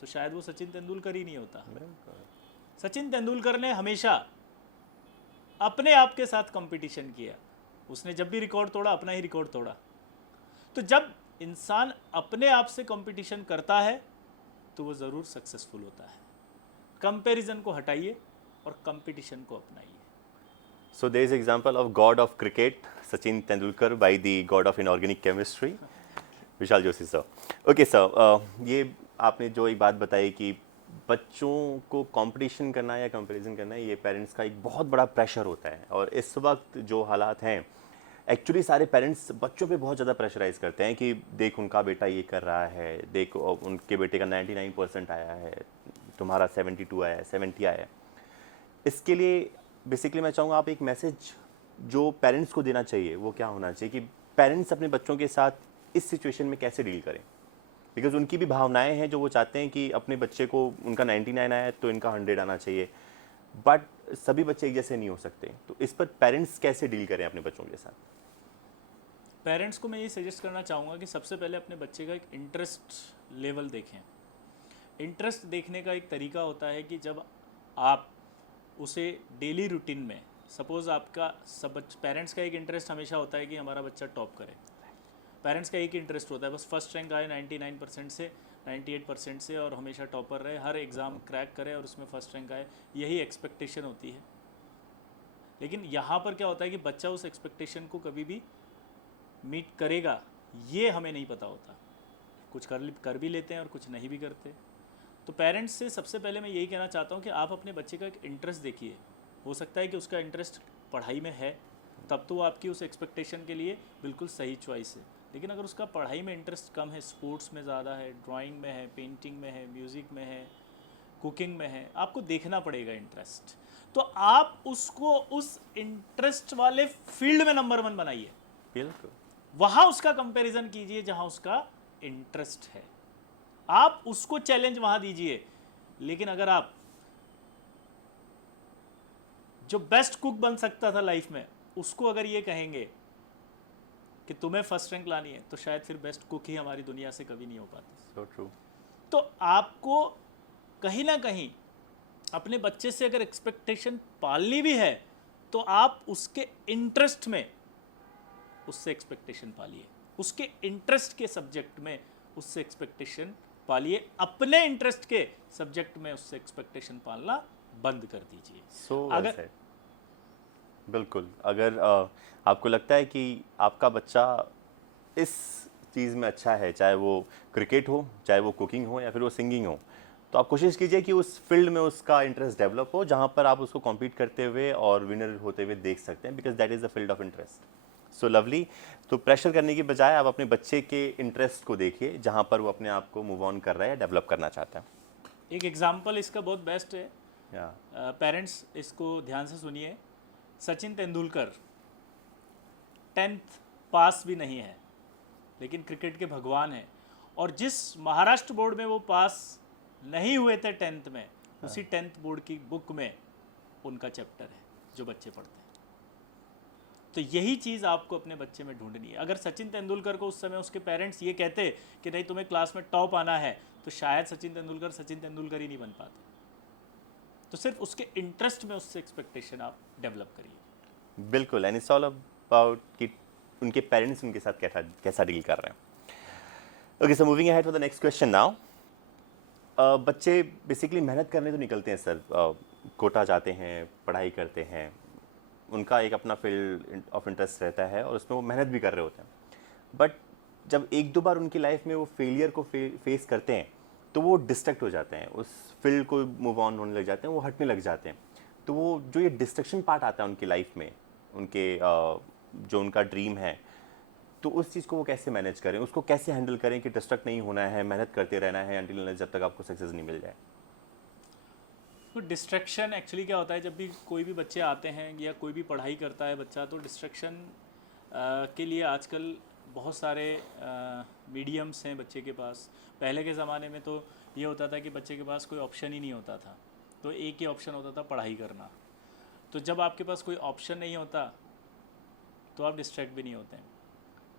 तो शायद वो सचिन तेंदुलकर ही नहीं होता। सचिन तेंदुलकर ने हमेशा अपने आप के साथ कंपटीशन किया। उसने जब भी रिकॉर्ड तोड़ा अपना ही रिकॉर्ड तोड़ा। तो जब इंसान अपने आप से कंपटीशन करता है तो वो ज़रूर सक्सेसफुल होता है। कंपैरिजन को हटाइए और कंपटीशन को अपनाइए। So there is example of god of cricket, Sachin Tendulkar, by the god of inorganic chemistry, Vishal Joshi sir. Okay sir, ये आपने जो एक बात बताई कि बच्चों को कंपटीशन करना या कंपैरिजन करना ये पेरेंट्स का एक बहुत बड़ा प्रेशर होता है, और इस वक्त जो हालात हैं एक्चुअली सारे पेरेंट्स बच्चों पे बहुत ज़्यादा प्रेशराइज करते हैं कि देख उनका बेटा ये कर रहा है, देख उनके बेटे का 99% आया है, तुम्हारा 72 आया है, 70 आया है। इसके लिए बेसिकली मैं चाहूँगा आप एक मैसेज जो पेरेंट्स को देना चाहिए वो क्या होना चाहिए कि पेरेंट्स अपने बच्चों के साथ इस सिचुएशन में कैसे डील करें, बिकॉज उनकी भी भावनाएं हैं जो वो चाहते हैं कि अपने बच्चे को उनका 99 आया तो इनका 100 आना चाहिए, बट सभी बच्चे एक जैसे नहीं हो सकते। तो इस पर पेरेंट्स कैसे डील करें अपने बच्चों के साथ? पेरेंट्स को मैं ये सजेस्ट करना चाहूँगा कि सबसे पहले अपने बच्चे का एक इंटरेस्ट लेवल देखें। इंटरेस्ट देखने का एक तरीका होता है कि जब आप उसे डेली रूटीन में, सपोज़ आपका सब पेरेंट्स का एक इंटरेस्ट हमेशा होता है कि हमारा बच्चा टॉप करे। पेरेंट्स का एक इंटरेस्ट होता है बस फर्स्ट रैंक आए 99% से 98% से और हमेशा टॉपर रहे, हर एग्ज़ाम क्रैक करे और उसमें फर्स्ट रैंक आए, यही एक्सपेक्टेशन होती है। लेकिन यहाँ पर क्या होता है कि बच्चा उस एक्सपेक्टेशन को कभी भी मीट करेगा ये हमें नहीं पता होता। कुछ कर भी लेते हैं और कुछ नहीं भी करते। तो पेरेंट्स से सबसे पहले मैं यही कहना चाहता हूँ कि आप अपने बच्चे का एक इंटरेस्ट देखिए। हो सकता है कि उसका इंटरेस्ट पढ़ाई में है, तब तो आपकी उस एक्सपेक्टेशन के लिए बिल्कुल सही चॉइस है। लेकिन अगर उसका पढ़ाई में इंटरेस्ट कम है, स्पोर्ट्स में ज़्यादा है, ड्राइंग में है, पेंटिंग में है, म्यूज़िक में है, कुकिंग में है, आपको देखना पड़ेगा इंटरेस्ट। तो आप उसको उस इंटरेस्ट वाले फील्ड में नंबर 1 बनाइए। बिल्कुल। वहां उसका कंपैरिजन कीजिए जहां उसका इंटरेस्ट है, आप उसको चैलेंज वहां दीजिए। लेकिन अगर आप जो बेस्ट कुक बन सकता था लाइफ में उसको अगर ये कहेंगे कि तुम्हें फर्स्ट रैंक लानी है, तो शायद फिर बेस्ट कुक ही हमारी दुनिया से कभी नहीं हो पाती। So true. तो आपको कहीं ना कहीं अपने बच्चे से अगर एक्सपेक्टेशन पालनी भी है तो आप उसके इंटरेस्ट में उससे एक्सपेक्टेशन पालिए, उसके इंटरेस्ट के सब्जेक्ट में उससे एक्सपेक्टेशन पालिए, अपने इंटरेस्ट के सब्जेक्ट में उससे एक्सपेक्टेशन पालना बंद कर दीजिए। सो अगर बिल्कुल, अगर आपको लगता है कि आपका बच्चा इस चीज़ में अच्छा है, चाहे वो क्रिकेट हो, चाहे वो कुकिंग हो या फिर वो सिंगिंग हो, तो आप कोशिश कीजिए कि उस फील्ड में उसका इंटरेस्ट डेवलप हो जहाँ पर आप उसको कॉम्पीट करते हुए और विनर होते हुए देख सकते हैं, because that is the field of interest. So lovely. तो प्रेशर करने की बजाय आप अपने बच्चे के इंटरेस्ट को देखिए जहाँ पर वो अपने आप को मूव ऑन कर रहा है या डेवलप करना चाहता है। एक एग्जाम्पल इसका बहुत बेस्ट है, या पेरेंट्स इसको ध्यान से सुनिए। सचिन तेंदुलकर 10th पास भी नहीं है लेकिन क्रिकेट के भगवान हैं, और जिस महाराष्ट्र बोर्ड में वो पास नहीं हुए थे 10th में, उसी 10th बोर्ड की बुक में उनका चैप्टर है जो बच्चे पढ़ते हैं। तो यही चीज़ आपको अपने बच्चे में ढूंढनी है। अगर सचिन तेंदुलकर को उस समय उसके पेरेंट्स ये कहते कि नहीं तुम्हें क्लास में टॉप आना है, तो शायद सचिन तेंदुलकर ही नहीं बन पाते। तो सिर्फ उसके इंटरेस्ट में उससे एक्सपेक्टेशन आप डेवलप करिए। बिल्कुल, एंड इट्स ऑल अबाउट कि उनके पेरेंट्स उनके साथ कैसा डील कर रहे हैं। Okay, so moving ahead for the next question now. बच्चे बेसिकली मेहनत करने तो निकलते हैं सर, कोटा जाते हैं, पढ़ाई करते हैं, उनका एक अपना फील्ड ऑफ इंटरेस्ट रहता है और उसमें वो मेहनत भी कर रहे होते हैं। बट जब एक दो बार उनकी लाइफ में वो फेलियर को फेस करते हैं तो वो डिस्ट्रैक्ट हो जाते हैं, उस फील्ड को मूव ऑन होने लग जाते हैं, वो हटने लग जाते हैं। तो वो जो ये डिस्ट्रैक्शन पार्ट आता है उनकी लाइफ में, उनके जो उनका ड्रीम है, तो उस चीज़ को वो कैसे मैनेज करें, उसको कैसे हैंडल करें कि डिस्ट्रैक्ट नहीं होना है, मेहनत करते रहना है अंटिल जब तक आपको सक्सेस नहीं मिल जाए। तो डिस्ट्रैक्शन एक्चुअली क्या होता है, जब भी कोई भी बच्चे आते हैं या कोई भी पढ़ाई करता है बच्चा, तो डिस्ट्रैक्शन के लिए आजकल बहुत सारे मीडियम्स हैं बच्चे के पास। पहले के ज़माने में तो ये होता था कि बच्चे के पास कोई ऑप्शन ही नहीं होता था, तो एक ही ऑप्शन होता था पढ़ाई करना। तो जब आपके पास कोई ऑप्शन नहीं होता तो आप डिस्ट्रैक्ट भी नहीं होते हैं।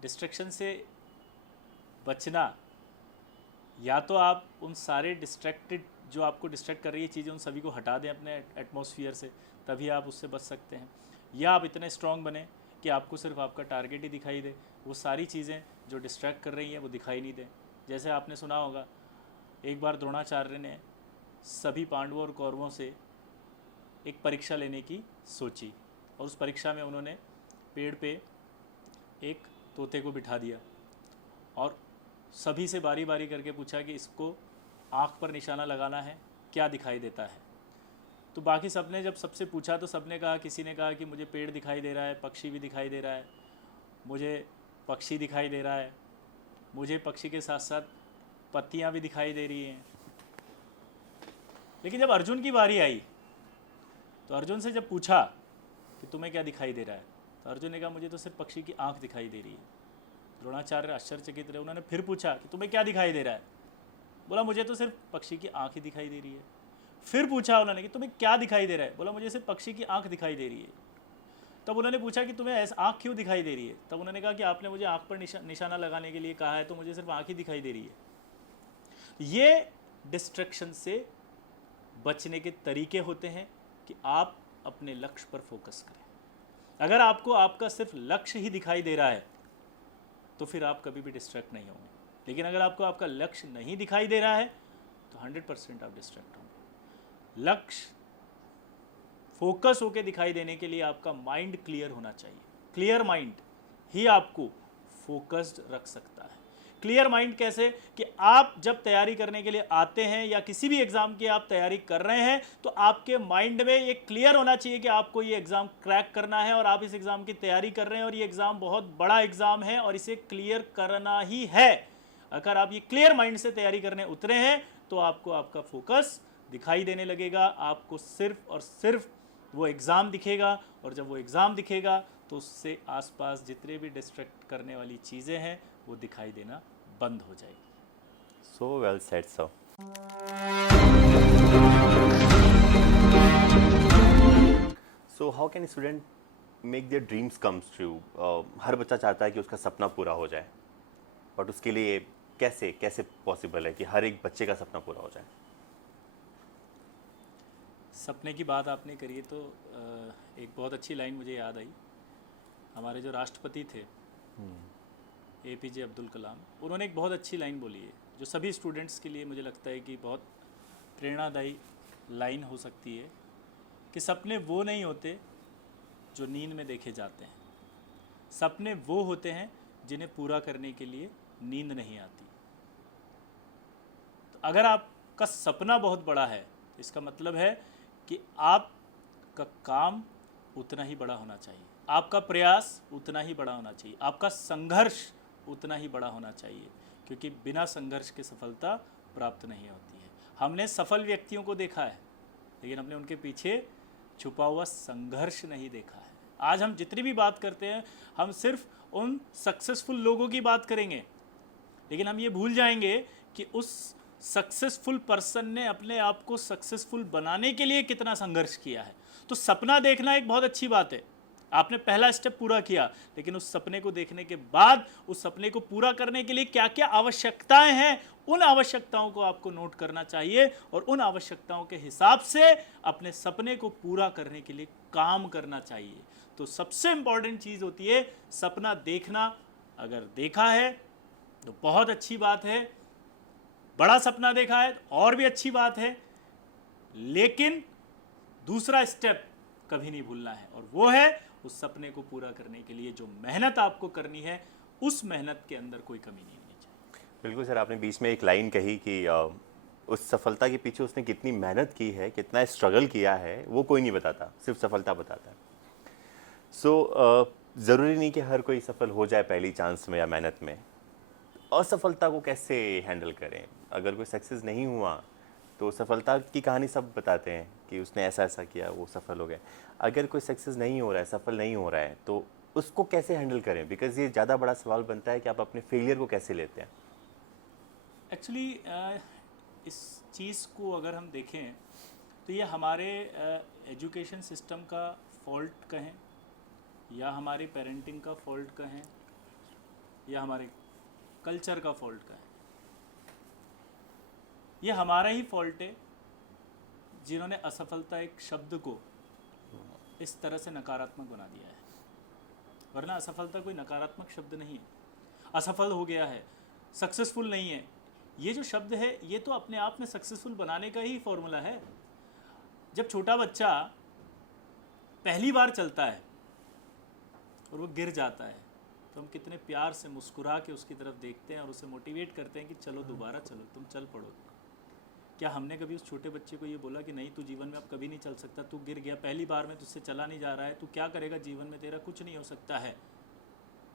डिस्ट्रैक्शन से बचना, या तो आप उन सारे डिस्ट्रैक्टेड जो आपको डिस्ट्रैक्ट कर रही है चीज़ें, उन सभी को हटा दें अपने एटमॉस्फियर से, तभी आप उससे बच सकते हैं। या आप इतने स्ट्रांग बने कि आपको सिर्फ आपका टारगेट ही दिखाई दे, वो सारी चीज़ें जो डिस्ट्रैक्ट कर रही हैं वो दिखाई नहीं दें। जैसे आपने सुना होगा, एक बार द्रोणाचार्य ने सभी पांडवों और कौरवों से एक परीक्षा लेने की सोची, और उस परीक्षा में उन्होंने पेड़ पे एक तोते को बिठा दिया और सभी से बारी बारी करके पूछा कि इसको आँख पर निशाना लगाना है, क्या दिखाई देता है। तो बाकी सबने जब सबसे पूछा तो सबने कहा, किसी ने कहा कि मुझे पेड़ दिखाई दे रहा है, पक्षी भी दिखाई दे रहा है, मुझे पक्षी दिखाई दे रहा है, मुझे पक्षी के साथ साथ पत्तियां भी दिखाई दे रही हैं। लेकिन जब अर्जुन की बारी आई तो अर्जुन से जब पूछा कि तुम्हें क्या दिखाई दे रहा है, तो अर्जुन ने कहा मुझे तो सिर्फ पक्षी की आँख दिखाई दे रही है। द्रोणाचार्य आश्चर्यचकित रहे, उन्होंने फिर पूछा कि तुम्हें क्या दिखाई दे रहा है, बोला मुझे तो सिर्फ पक्षी की आँख ही दिखाई दे रही है। फिर पूछा उन्होंने कि तुम्हें क्या दिखाई दे रहा है, बोला मुझे सिर्फ पक्षी की आँख दिखाई दे रही है। तब उन्होंने पूछा कि तुम्हें ऐसा आँख क्यों दिखाई दे रही है, तब उन्होंने कहा कि आपने मुझे आँख पर निशाना लगाने के लिए कहा है, तो मुझे सिर्फ आँख ही दिखाई दे रही है। ये डिस्ट्रैक्शन से बचने के तरीके होते हैं कि आप अपने लक्ष्य पर फोकस करें। अगर आपको आपका सिर्फ लक्ष्य ही दिखाई दे रहा है तो फिर आप कभी भी डिस्ट्रैक्ट नहीं होंगे। लेकिन अगर आपको आपका लक्ष्य नहीं दिखाई दे रहा है तो 100% आप डिस्ट्रैक्ट होंगे। लक्ष्य फोकस होकर दिखाई देने के लिए आपका माइंड क्लियर होना चाहिए। क्लियर माइंड ही आपको फोकस्ड रख सकता है। क्लियर माइंड कैसे, कि आप जब तैयारी करने के लिए आते हैं या किसी भी एग्जाम की आप तैयारी कर रहे हैं तो आपके माइंड में ये क्लियर होना चाहिए कि आपको ये एग्जाम क्रैक करना है और आप इस एग्जाम की तैयारी कर रहे हैं और ये एग्जाम बहुत बड़ा एग्जाम है और इसे क्लियर करना ही है। अगर आप ये क्लियर माइंड से तैयारी करने उतरे हैं तो आपको आपका फोकस दिखाई देने लगेगा, आपको सिर्फ और सिर्फ वो एग्ज़ाम दिखेगा, और जब वो एग्ज़ाम दिखेगा तो उससे आसपास जितने भी डिस्ट्रैक्ट करने वाली चीज़ें हैं वो दिखाई देना बंद हो जाएगी। So well said sir. So how can student make their dreams comes true? हर बच्चा चाहता है कि उसका सपना पूरा हो जाए, बट उसके लिए कैसे कैसे पॉसिबल है कि हर एक बच्चे का सपना पूरा हो जाए? सपने की बात आपने करी है तो एक बहुत अच्छी लाइन मुझे याद आई। हमारे जो राष्ट्रपति थे APJ अब्दुल कलाम, उन्होंने एक बहुत अच्छी लाइन बोली है जो सभी स्टूडेंट्स के लिए मुझे लगता है कि बहुत प्रेरणादायी लाइन हो सकती है कि सपने वो नहीं होते जो नींद में देखे जाते हैं, सपने वो होते हैं जिन्हें पूरा करने के लिए नींद नहीं आती। तो अगर आपका सपना बहुत बड़ा है इसका मतलब है कि आपका काम उतना ही बड़ा होना चाहिए, आपका प्रयास उतना ही बड़ा होना चाहिए, आपका संघर्ष उतना ही बड़ा होना चाहिए, क्योंकि बिना संघर्ष के सफलता प्राप्त नहीं होती है। हमने सफल व्यक्तियों को देखा है लेकिन हमने उनके पीछे छुपा हुआ संघर्ष नहीं देखा है। आज हम जितनी भी बात करते हैं हम सिर्फ उन सक्सेसफुल लोगों की बात करेंगे, लेकिन हम ये भूल जाएंगे कि उस सक्सेसफुल पर्सन ने अपने आप को सक्सेसफुल बनाने के लिए कितना संघर्ष किया है। तो सपना देखना एक बहुत अच्छी बात है, आपने पहला स्टेप पूरा किया, लेकिन उस सपने को देखने के बाद उस सपने को पूरा करने के लिए क्या क्या आवश्यकताएं हैं, उन आवश्यकताओं को आपको नोट करना चाहिए और उन आवश्यकताओं के हिसाब से अपने सपने को पूरा करने के लिए काम करना चाहिए। तो सबसे इंपॉर्टेंट चीज़ होती है सपना देखना। अगर देखा है तो बहुत अच्छी बात है, बड़ा सपना देखा है तो और भी अच्छी बात है, लेकिन दूसरा स्टेप कभी नहीं भूलना है और वो है उस सपने को पूरा करने के लिए जो मेहनत आपको करनी है उस मेहनत के अंदर कोई कमी नहीं होनी चाहिए। बिल्कुल सर, आपने बीच में एक लाइन कही कि उस सफलता के पीछे उसने कितनी मेहनत की है, कितना स्ट्रगल किया है, वो कोई नहीं बताता, सिर्फ सफलता बताता है। सो ज़रूरी नहीं कि हर कोई सफल हो जाए पहली चांस में या मेहनत में। असफलता को कैसे हैंडल करें? अगर कोई सक्सेस नहीं हुआ तो सफलता की कहानी सब बताते हैं कि उसने ऐसा ऐसा किया, वो सफल हो गया। अगर कोई सक्सेस नहीं हो रहा है, सफल नहीं हो रहा है, तो उसको कैसे हैंडल करें? बिकॉज ये ज़्यादा बड़ा सवाल बनता है कि आप अपने फेलियर को कैसे लेते हैं। एक्चुअली इस चीज़ को अगर हम देखें तो ये हमारे एजुकेशन सिस्टम का फॉल्ट कहें या हमारे पेरेंटिंग का फॉल्ट कहें या हमारे कल्चर का फॉल्ट कहें, ये हमारा ही फॉल्ट है जिन्होंने असफलता एक शब्द को इस तरह से नकारात्मक बना दिया है। वरना असफलता कोई नकारात्मक शब्द नहीं है। असफल हो गया है, सक्सेसफुल नहीं है, ये जो शब्द है ये तो अपने आप में सक्सेसफुल बनाने का ही फॉर्मूला है। जब छोटा बच्चा पहली बार चलता है और वो गिर जाता है तो हम कितने प्यार से मुस्कुरा के उसकी तरफ देखते हैं और उसे मोटिवेट करते हैं कि चलो दोबारा चलो, तुम चल पड़ो। क्या हमने कभी उस छोटे बच्चे को ये बोला कि नहीं तू जीवन में अब कभी नहीं चल सकता, तू गिर गया, पहली बार में तुझसे चला नहीं जा रहा है, तू क्या करेगा जीवन में, तेरा कुछ नहीं हो सकता है?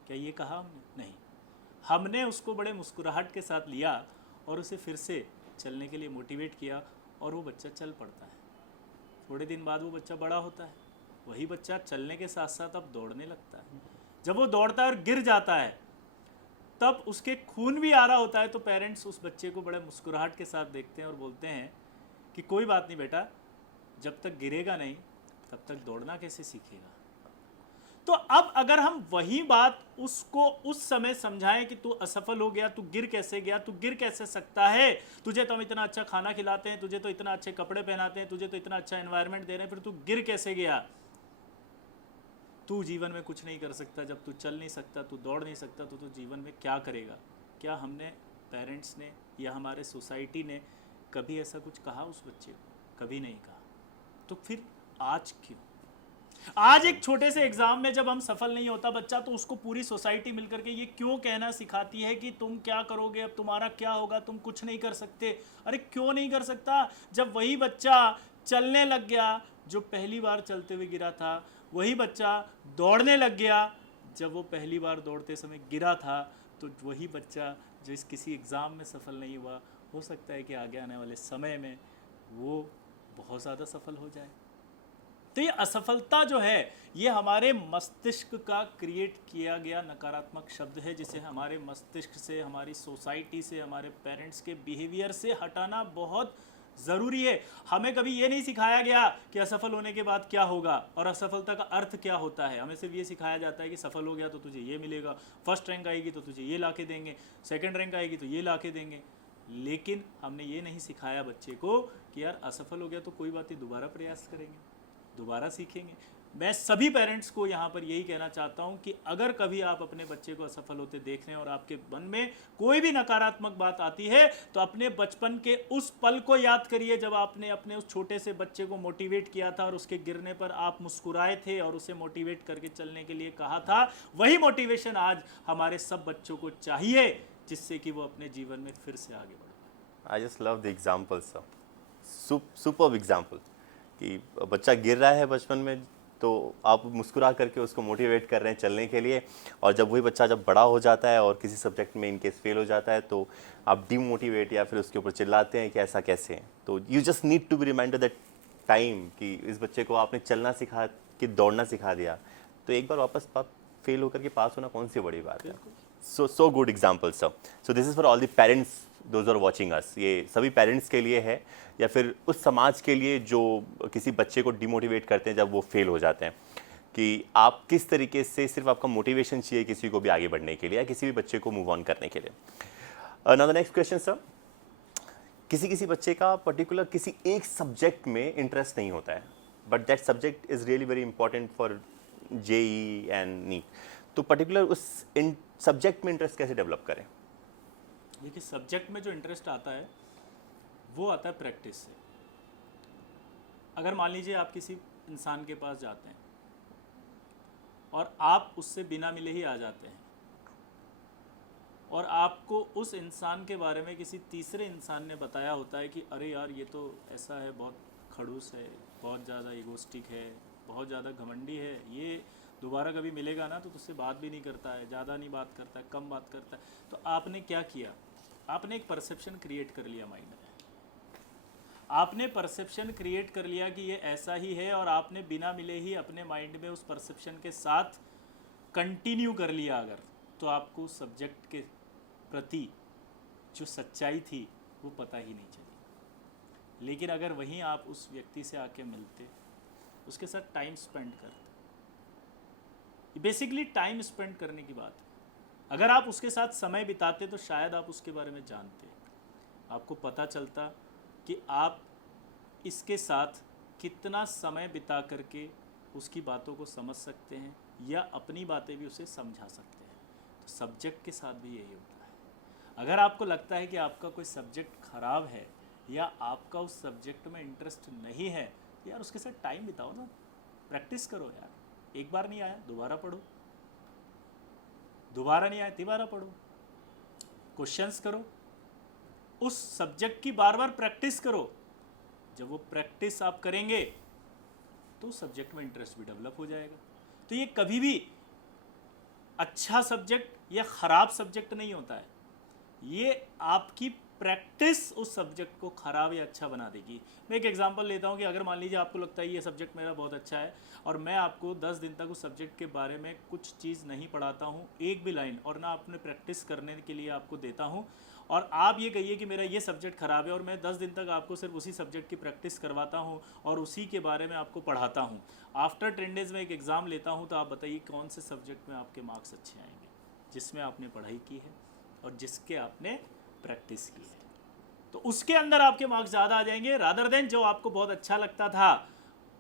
क्या ये कहा हमने? नहीं, हमने उसको बड़े मुस्कुराहट के साथ लिया और उसे फिर से चलने के लिए मोटिवेट किया और वो बच्चा चल पड़ता है। थोड़े दिन बाद वो बच्चा बड़ा होता है, वही बच्चा चलने के साथ साथ अब दौड़ने लगता है। जब वो दौड़ता है और गिर जाता है तब उसके खून भी आ रहा होता है, तो पेरेंट्स उस बच्चे को बड़े मुस्कुराहट के साथ देखते हैं और बोलते हैं कि कोई बात नहीं बेटा, जब तक गिरेगा नहीं तब तक दौड़ना कैसे सीखेगा। तो अब अगर हम वही बात उसको उस समय समझाएं कि तू असफल हो गया, तू गिर कैसे गया, तू गिर कैसे सकता है, तुझे तो हम इतना अच्छा खाना खिलाते हैं, तुझे तो इतना अच्छे कपड़े पहनाते हैं, तुझे तो इतना अच्छा एनवायरनमेंट दे रहे हैं, फिर तू गिर कैसे गया? तू जीवन में कुछ नहीं कर सकता, जब तू चल नहीं सकता, तू दौड़ नहीं सकता, तो तू जीवन में क्या करेगा? क्या हमने पेरेंट्स ने या हमारे सोसाइटी ने कभी ऐसा कुछ कहा उस बच्चे को? कभी नहीं कहा। तो फिर आज क्यों? आज एक छोटे से एग्जाम में जब हम सफल नहीं होता बच्चा, तो उसको पूरी सोसाइटी मिलकर के ये क्यों कहना सिखाती है कि तुम क्या करोगे, अब तुम्हारा क्या होगा, तुम कुछ नहीं कर सकते। अरे क्यों नहीं कर सकता? जब वही बच्चा चलने लग गया जो पहली बार चलते हुए गिरा था, वही बच्चा दौड़ने लग गया जब वो पहली बार दौड़ते समय गिरा था, तो वही बच्चा जो इस किसी एग्ज़ाम में सफल नहीं हुआ, हो सकता है कि आगे आने वाले समय में वो बहुत ज़्यादा सफल हो जाए। तो ये असफलता जो है ये हमारे मस्तिष्क का क्रिएट किया गया नकारात्मक शब्द है, जिसे हमारे मस्तिष्क से, हमारी सोसाइटी से, हमारे पेरेंट्स के बिहेवियर से हटाना बहुत ज़रूरी है। हमें कभी ये नहीं सिखाया गया कि असफल होने के बाद क्या होगा और असफलता का अर्थ क्या होता है। हमें सिर्फ ये सिखाया जाता है कि सफल हो गया तो तुझे ये मिलेगा, फर्स्ट रैंक आएगी तो तुझे ये ला के देंगे, सेकंड रैंक आएगी तो ये ला के देंगे। लेकिन हमने ये नहीं सिखाया बच्चे को कि यार असफल हो गया तो कोई बात नहीं, दोबारा प्रयास करेंगे, दोबारा सीखेंगे। मैं सभी पेरेंट्स को यहाँ पर यही कहना चाहता हूँ कि अगर कभी आप अपने बच्चे को असफल होते देख रहे हैं और आपके मन में कोई भी नकारात्मक बात आती है, तो अपने बचपन के उस पल को याद करिए जब आपने अपने उस छोटे से बच्चे को मोटिवेट किया था और उसके गिरने पर आप मुस्कुराए थे और उसे मोटिवेट करके चलने के लिए कहा था। वही मोटिवेशन आज हमारे सब बच्चों को चाहिए, जिससे कि वो अपने जीवन में फिर से आगे बढ़े। I just love the example sir, superb example कि बच्चा गिर रहा है बचपन में तो आप मुस्कुरा करके उसको मोटिवेट कर रहे हैं चलने के लिए, और जब वही बच्चा जब बड़ा हो जाता है और किसी सब्जेक्ट में इनकेस फेल हो जाता है तो आप डीमोटिवेट या फिर उसके ऊपर चिल्लाते हैं कि ऐसा कैसे है। तो you just need to be reminded that time कि इस बच्चे को आपने चलना सिखा कि दौड़ना सिखा दिया, तो एक बार वापस फेल होकर के पास होना कौन सी बड़ी बात है। So good example sir. So this is for all the parents those are watching us. ये सभी पेरेंट्स के लिए है या फिर उस समाज के लिए जो किसी बच्चे को डिमोटिवेट करते हैं जब वो फेल हो जाते हैं, कि आप किस तरीके से, सिर्फ आपका मोटिवेशन चाहिए किसी को भी आगे बढ़ने के लिए या किसी भी बच्चे को मूव ऑन करने के लिए। Now the next question sir, किसी बच्चे का पर्टिकुलर किसी एक सब्जेक्ट में इंटरेस्ट नहीं होता है, but that subject is really very important for JEE and NEET, तो पर्टिकुलर उस सब्जेक्ट में इंटरेस्ट कैसे डेवलप करें? देखिए, सब्जेक्ट में जो इंटरेस्ट आता है वो आता है प्रैक्टिस से। अगर मान लीजिए आप किसी इंसान के पास जाते हैं और आप उससे बिना मिले ही आ जाते हैं और आपको उस इंसान के बारे में किसी तीसरे इंसान ने बताया होता है कि अरे यार ये तो ऐसा है, बहुत खड़ूस है, बहुत ज़्यादा ईगोस्टिक है, बहुत ज़्यादा घमंडी है, ये दोबारा कभी मिलेगा ना तो तुझसे बात भी नहीं करता है, ज़्यादा नहीं बात करता है, कम बात करता है। तो आपने क्या किया? आपने एक परसेप्शन क्रिएट कर लिया माइंड में। आपने परसेप्शन क्रिएट कर लिया कि ये ऐसा ही है और आपने बिना मिले ही अपने माइंड में उस परसेप्शन के साथ कंटिन्यू कर लिया अगर, तो आपको सब्जेक्ट के प्रति जो सच्चाई थी वो पता ही नहीं चली। लेकिन अगर वहीं आप उस व्यक्ति से आके मिलते, उसके साथ टाइम स्पेंड करते, बेसिकली टाइम स्पेंड करने की बात है। अगर आप उसके साथ समय बिताते तो शायद आप उसके बारे में जानते, आपको पता चलता कि आप इसके साथ कितना समय बिता करके उसकी बातों को समझ सकते हैं या अपनी बातें भी उसे समझा सकते हैं। तो सब्जेक्ट के साथ भी यही होता है। अगर आपको लगता है कि आपका कोई सब्जेक्ट ख़राब है या आपका उस सब्जेक्ट में इंटरेस्ट नहीं है, तो यार उसके साथ टाइम बिताओ ना, प्रैक्टिस करो यार। एक बार नहीं आया दोबारा पढ़ो, दोबारा नहीं आया तिबारा पढ़ो, क्वेश्चंस करो, उस सब्जेक्ट की बार बार प्रैक्टिस करो। जब वो प्रैक्टिस आप करेंगे तो सब्जेक्ट में इंटरेस्ट भी डेवलप हो जाएगा। तो ये कभी भी अच्छा सब्जेक्ट या ख़राब सब्जेक्ट नहीं होता है, ये आपकी प्रैक्टिस उस सब्जेक्ट को ख़राब या अच्छा बना देगी। मैं एक एग्जांपल लेता हूँ कि अगर मान लीजिए आपको लगता है ये सब्जेक्ट मेरा बहुत अच्छा है और मैं आपको 10 दिन तक उस सब्जेक्ट के बारे में कुछ चीज़ नहीं पढ़ाता हूँ, एक भी लाइन, और ना अपने प्रैक्टिस करने के लिए आपको देता हूँ, और आप ये कहिए कि मेरा ये सब्जेक्ट ख़राब है और मैं 10 दिन तक आपको सिर्फ उसी सब्जेक्ट की प्रैक्टिस करवाता हूँ और उसी के बारे में आपको पढ़ाता हूँ। आफ्टर 10 डेज़ में एक एग्ज़ाम लेता हूँ, तो आप बताइए कौन से सब्जेक्ट में आपके मार्क्स अच्छे आएंगे? जिसमें आपने पढ़ाई की है और जिसके आपने प्रैक्टिस की है, तो उसके अंदर आपके मार्क्स ज़्यादा आ जाएंगे, रादर देन जो आपको बहुत अच्छा लगता था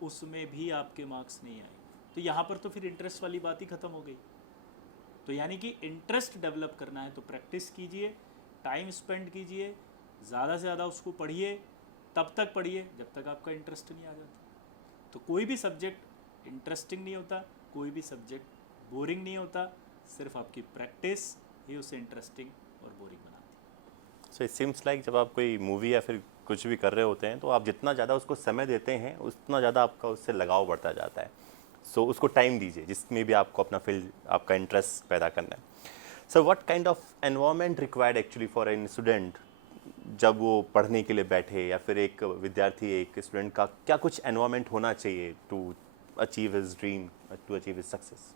उसमें भी आपके मार्क्स नहीं आए। तो यहाँ पर तो फिर इंटरेस्ट वाली बात ही ख़त्म हो गई। तो यानी कि इंटरेस्ट डेवलप करना है तो प्रैक्टिस कीजिए, टाइम स्पेंड कीजिए, ज़्यादा से ज़्यादा उसको पढ़िए, तब तक पढ़िए जब तक आपका इंटरेस्ट नहीं आ जाता। तो कोई भी सब्जेक्ट इंटरेस्टिंग नहीं होता, कोई भी सब्जेक्ट बोरिंग नहीं होता, सिर्फ आपकी प्रैक्टिस ही उसे इंटरेस्टिंग और बोरिंग बनाती है। सो इट सीम्स लाइक जब आप कोई मूवी या फिर कुछ भी कर रहे होते हैं तो आप जितना ज़्यादा उसको समय देते हैं उतना ज़्यादा आपका उससे लगाव बढ़ता जाता है। सो उसको टाइम दीजिए जिसमें भी आपको अपना फील्ड, आपका इंटरेस्ट पैदा करना है। So what kind of environment required actually for an student जब वो पढ़ने के लिए बैठे या फिर एक विद्यार्थी एक स्टूडेंट का क्या कुछ एनवायरनमेंट होना चाहिए to achieve his dream, to achieve his success?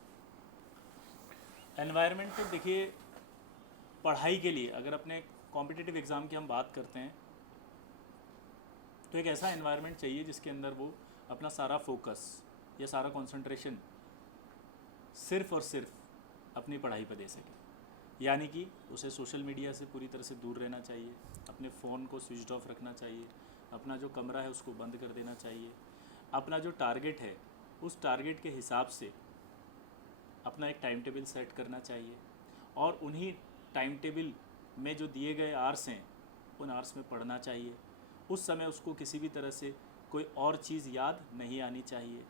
Environment तो देखिए, पढ़ाई के लिए अगर अपने कॉम्पिटिटिव एग्ज़ाम की हम बात करते हैं तो एक ऐसा एनवायरनमेंट चाहिए जिसके अंदर वो अपना सारा फोकस या सारा कंसंट्रेशन सिर्फ और सिर्फ अपनी पढ़ाई पर दे सके। यानी कि उसे सोशल मीडिया से पूरी तरह से दूर रहना चाहिए, अपने फ़ोन को स्विच ऑफ रखना चाहिए, अपना जो कमरा है उसको बंद कर देना चाहिए, अपना जो टारगेट है उस टारगेट के हिसाब से अपना एक टाइम टेबल सेट करना चाहिए और उन्हीं टाइम टेबल में जो दिए गए आवर्स हैं उन आवर्स में पढ़ना चाहिए। उस समय उसको किसी भी तरह से कोई और चीज़ याद नहीं आनी चाहिए।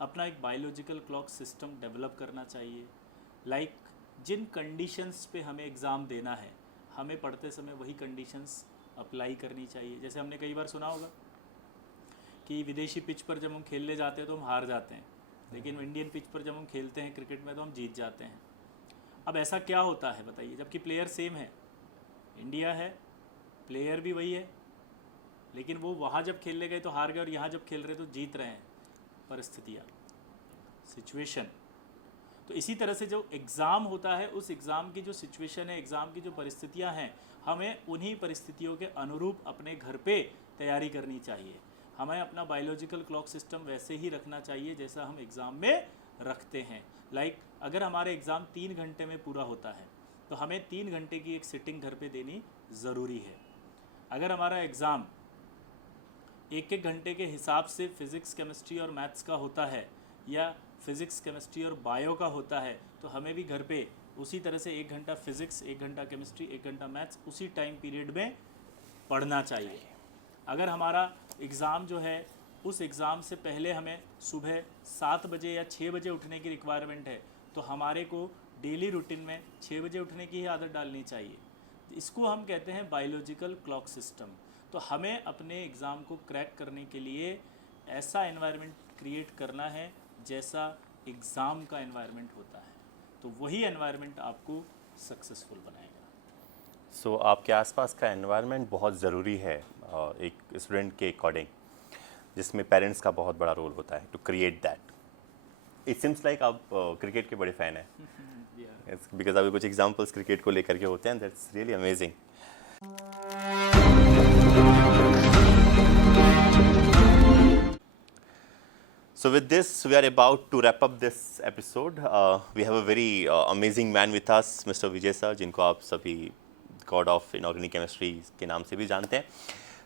अपना एक बायोलॉजिकल क्लॉक सिस्टम डेवलप करना चाहिए। लाइक जिन कंडीशंस पे हमें एग्ज़ाम देना है, हमें पढ़ते समय वही कंडीशंस अप्लाई करनी चाहिए। जैसे हमने कई बार सुना होगा कि विदेशी पिच पर जब हम खेलने जाते हैं तो हम हार जाते हैं, लेकिन इंडियन पिच पर जब हम खेलते हैं क्रिकेट में तो हम जीत जाते हैं। अब ऐसा क्या होता है बताइए, जबकि प्लेयर सेम है, इंडिया है, प्लेयर भी वही है, लेकिन वो वहाँ जब खेलने गए तो हार गए और यहाँ जब खेल रहे तो जीत रहे हैं। परिस्थितियाँ, सिचुएशन। तो इसी तरह से जो एग्ज़ाम होता है उस एग्ज़ाम की जो सिचुएशन है, एग्ज़ाम की जो परिस्थितियाँ हैं, हमें उन्हीं परिस्थितियों के अनुरूप अपने घर पे तैयारी करनी चाहिए। हमें अपना बायोलॉजिकल क्लॉक सिस्टम वैसे ही रखना चाहिए जैसा हम एग्ज़ाम में रखते हैं। लाइक अगर हमारे एग्ज़ाम 3 घंटे में पूरा होता है तो हमें 3 घंटे की एक सिटिंग घर पे देनी ज़रूरी है। अगर हमारा एग्ज़ाम 1-1 घंटे के हिसाब से फ़िज़िक्स, केमिस्ट्री और मैथ्स का होता है या फ़िज़िक्स, केमिस्ट्री और बायो का होता है तो हमें भी घर पे उसी तरह से 1 घंटा फ़िज़िक्स, 1 घंटा केमिस्ट्री, 1 घंटा मैथ्स उसी टाइम पीरियड में पढ़ना चाहिए। अगर हमारा एग्ज़ाम जो है उस एग्ज़ाम से पहले हमें सुबह 7 बजे या 6 बजे उठने की रिक्वायरमेंट है तो हमारे को डेली रूटीन में 6 बजे उठने की ही आदत डालनी चाहिए। इसको हम कहते हैं बायोलॉजिकल क्लॉक सिस्टम। तो हमें अपने एग्ज़ाम को क्रैक करने के लिए ऐसा एनवायरनमेंट क्रिएट करना है जैसा एग्ज़ाम का एनवायरनमेंट होता है, तो वही एनवायरनमेंट आपको सक्सेसफुल बनाएगा। सो आपके आसपास का एनवायरनमेंट बहुत ज़रूरी है एक स्टूडेंट के अकॉर्डिंग, जिसमें पेरेंट्स का बहुत बड़ा रोल होता है to create that. It seems like आप क्रिकेट के बड़े फ़ैन हैं, बिकॉज अभी कुछ एग्जांपल्स क्रिकेट को लेकर के होते हैं, that's really amazing. So with this, we are about to wrap up this episode. We have a very amazing man with us, Mr. Vijay sir, जिनको आप सभी God of Inorganic Chemistry के नाम से भी जानते हैं.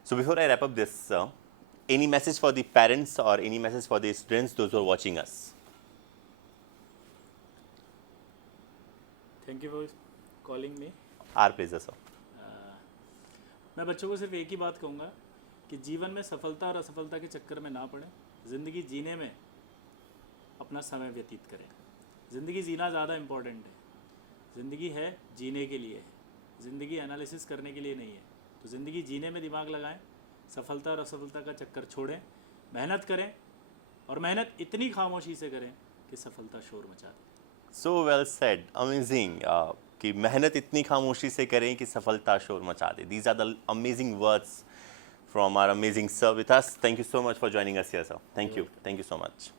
So before I wrap up this, any message for the parents or any message for the students, those who are watching us? Thank you for calling me. Our pleasure, sir. मैं बच्चों को सिर्फ एक ही बात कहूँगा कि जीवन में सफलता और असफलता के चक्कर में ना पड़ें, ज़िंदगी जीने में अपना समय व्यतीत करें। ज़िंदगी जीना ज़्यादा इम्पॉर्टेंट है। ज़िंदगी है जीने के लिए है, ज़िंदगी एनालिसिस करने के लिए नहीं है। तो ज़िंदगी जीने में दिमाग लगाएं, सफलता और असफलता का चक्कर छोड़ें, मेहनत करें और मेहनत इतनी खामोशी से करें कि सफलता शोर मचा दे। So well said, amazing. कि मेहनत इतनी खामोशी से करें कि सफलता शोर मचा दे. These are the amazing words from our amazing sir with us. Thank you so much for joining us here, sir. Thank you so much.